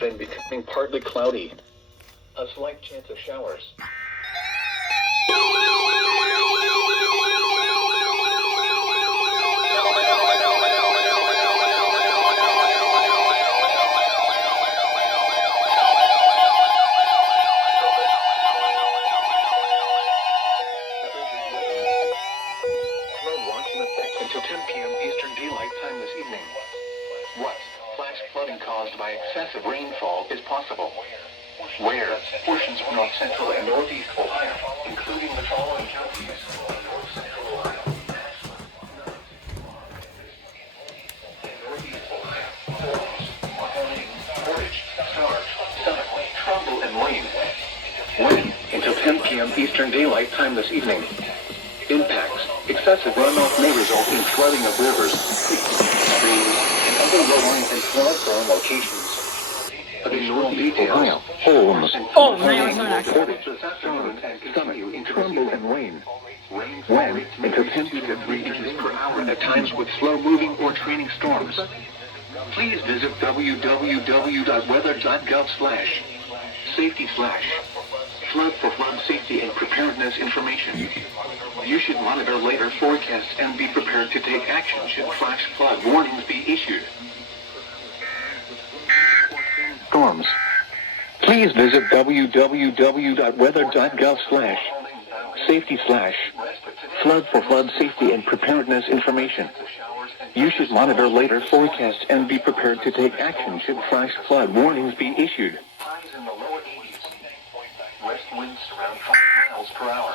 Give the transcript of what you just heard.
then becoming partly cloudy. A slight chance of showers. Until 10 p.m. Eastern Daylight Time this evening. What flash flooding caused by excessive rainfall is possible? Where? Portions of north central and northeast Ohio, including the following counties. North central Ohio. Northeast Ohio. Portage, Stark, Summit, Trumbull, and Wayne. When? Until 10 p.m. Eastern Daylight Time this evening. Impacts. Excessive runoff may result in flooding of rivers, streams, and other low-lying and flood-prone locations. Additional details. Homes. Oh man, Portage, Summit, Trumbull, and Wayne. When? Until 10 to 3 inches per hour at times with slow-moving or training storms. Please visit www.weather.gov/safety/flood for flood safety and preparedness information. You should monitor later forecasts and be prepared to take action should flash flood warnings be issued. Storms. Please visit www.weather.gov/safety/flood for flood safety and preparedness information. You should monitor later forecasts and be prepared to take action should flash flood warnings be issued. Highs in the lower 80s. West winds around 5 miles per hour.